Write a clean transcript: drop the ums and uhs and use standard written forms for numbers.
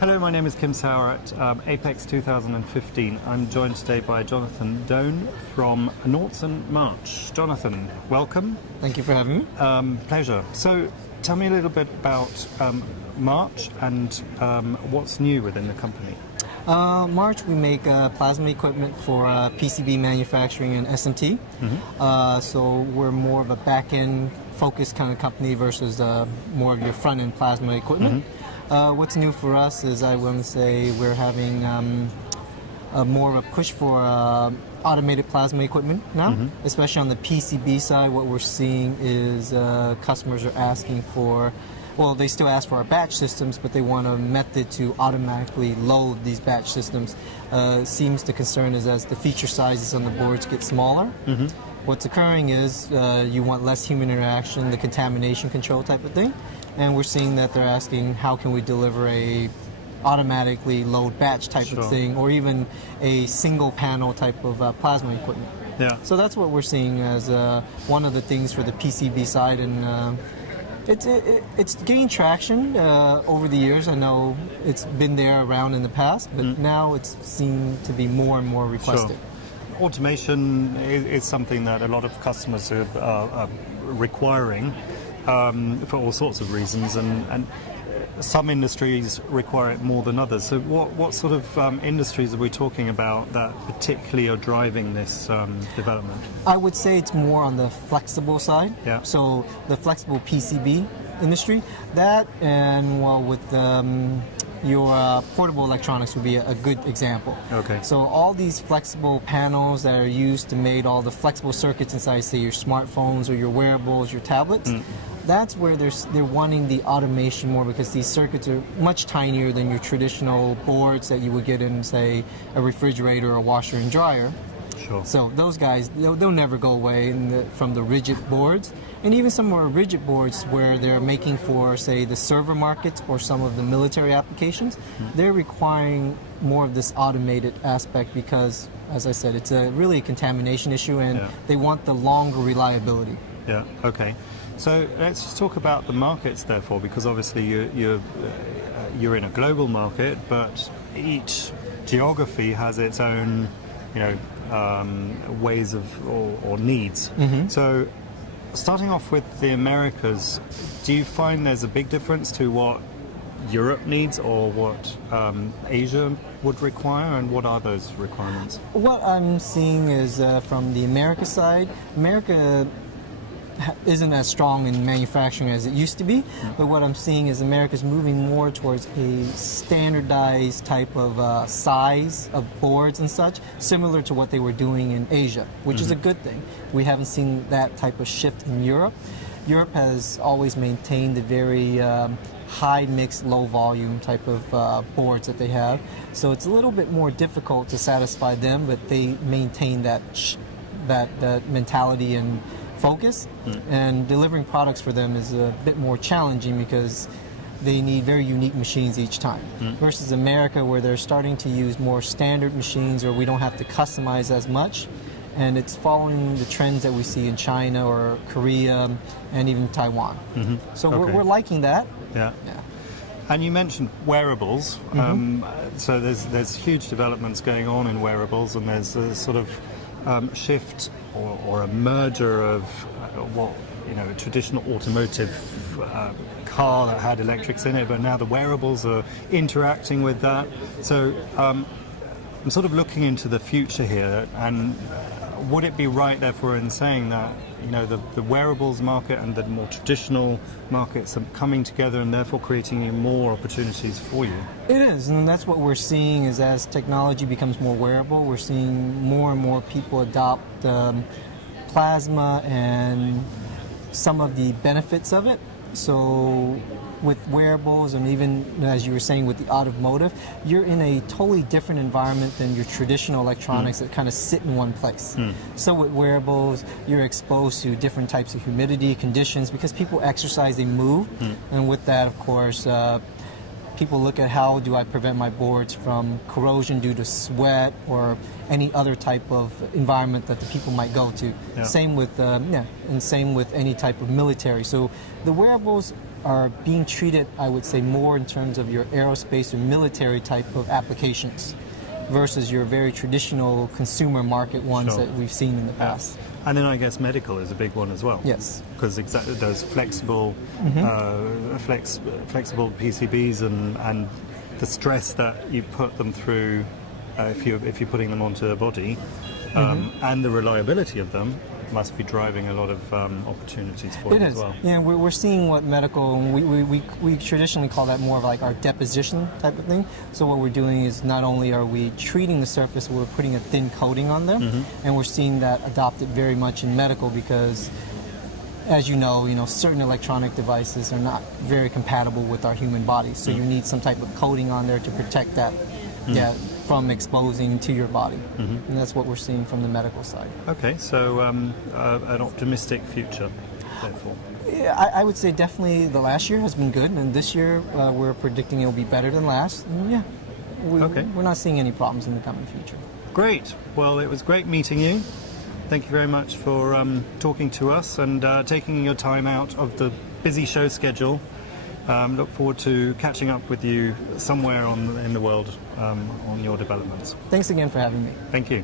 Hello, my name is Kim Sauer at Apex 2015. I'm joined today by Jonathan Doan from Nordson March. Jonathan, welcome. Thank you for having me. Pleasure. So tell me a little bit about March and what's new within the company. March, we make plasma equipment for PCB manufacturing and SMT. So we're more of a back-end focused kind of company versus more of your front-end plasma equipment. What's new for us is I want to say we're having more of a push for automated plasma equipment now, especially on the PCB side. What we're seeing is customers are asking for, well, they still ask for our batch systems, but they want a method to automatically load these batch systems. Seems the concern is as the feature sizes on the boards get smaller, what's occurring is you want less human interaction, the contamination control type of thing. And we're seeing that they're asking how can we deliver a automatically load batch type of thing, or even a single panel type of plasma equipment. Yeah. So that's what we're seeing as one of the things for the PCB side, and it's gained traction over the years. I know it's been there around in the past, but now it's seen to be more and more requested. Automation is something that a lot of customers are requiring for all sorts of reasons, and some industries require it more than others. So what sort of industries are we talking about that particularly are driving this development? I would say it's more on the flexible side. Yeah. So the flexible PCB industry, that, and well, with your portable electronics would be a good example. Okay. So all these flexible panels that are used to make all the flexible circuits inside, say, your smartphones or your wearables, your tablets, that's where they're wanting the automation more, because these circuits are much tinier than your traditional boards that you would get in, say, a refrigerator, a washer and dryer. Sure. So those guys, they'll never go away from the rigid boards. And even some more rigid boards where they're making for, say, the server markets or some of the military applications, they're requiring more of this automated aspect because, as I said, it's really a contamination issue, and they want the longer reliability. Yeah, okay. So let's just talk about the markets, therefore, because obviously you're in a global market, but each geography has its own, ways of or needs. So, starting off with the Americas, do you find there's a big difference to what Europe needs or what Asia would require, and what are those requirements? What I'm seeing is from the America side, America isn't as strong in manufacturing as it used to be, but what I'm seeing is America's moving more towards a standardized type of size of boards and such, similar to what they were doing in Asia, which is a good thing. We haven't seen that type of shift in Europe. Europe has always maintained the very high mix, low volume type of boards that they have, so it's a little bit more difficult to satisfy them, but they maintain that mentality and focus, and delivering products for them is a bit more challenging because they need very unique machines each time. Versus America, where they're starting to use more standard machines, or we don't have to customize as much, and it's following the trends that we see in China or Korea and even Taiwan. So we're liking that. Yeah. And you mentioned wearables. So there's huge developments going on in wearables, and there's a sort of shift or a merger of a traditional automotive car that had electrics in it, but now the wearables are interacting with that. So I'm sort of looking into the future here, and would it be right, therefore, in saying that the wearables market and the more traditional markets are coming together and therefore creating more opportunities for you? It is, and that's what we're seeing is as technology becomes more wearable, we're seeing more and more people adopt plasma and some of the benefits of it. So with wearables, and even as you were saying with the automotive, you're in a totally different environment than your traditional electronics that kind of sit in one place. So with wearables, you're exposed to different types of humidity conditions because people exercise, they move, and with that, of course, people look at how do I prevent my boards from corrosion due to sweat or any other type of environment that the people might go to. Yeah. Same with and same with any type of military. So the wearables are being treated, I would say, more in terms of your aerospace or military type of applications versus your very traditional consumer market ones Sure. that we've seen in the past. And then I guess medical is a big one as well. Yes. Because exactly those flexible, flexible PCBs and the stress that you put them through if you're putting them onto a body, and the reliability of them must be driving a lot of opportunities for you as well. Yeah, we're seeing what medical, we traditionally call that more of like our deposition type of thing. So what we're doing is not only are we treating the surface, we're putting a thin coating on there, and we're seeing that adopted very much in medical because, as you know, certain electronic devices are not very compatible with our human body. So you need some type of coating on there to protect that. From exposing to your body, and that's what we're seeing from the medical side. Okay, so an optimistic future, therefore. Yeah, I would say definitely the last year has been good, and this year we're predicting it'll be better than last. And we're not seeing any problems in the coming future. Great. Well, it was great meeting you. Thank you very much for talking to us and taking your time out of the busy show schedule. Look forward to catching up with you somewhere in the world on your developments. Thanks again for having me. Thank you.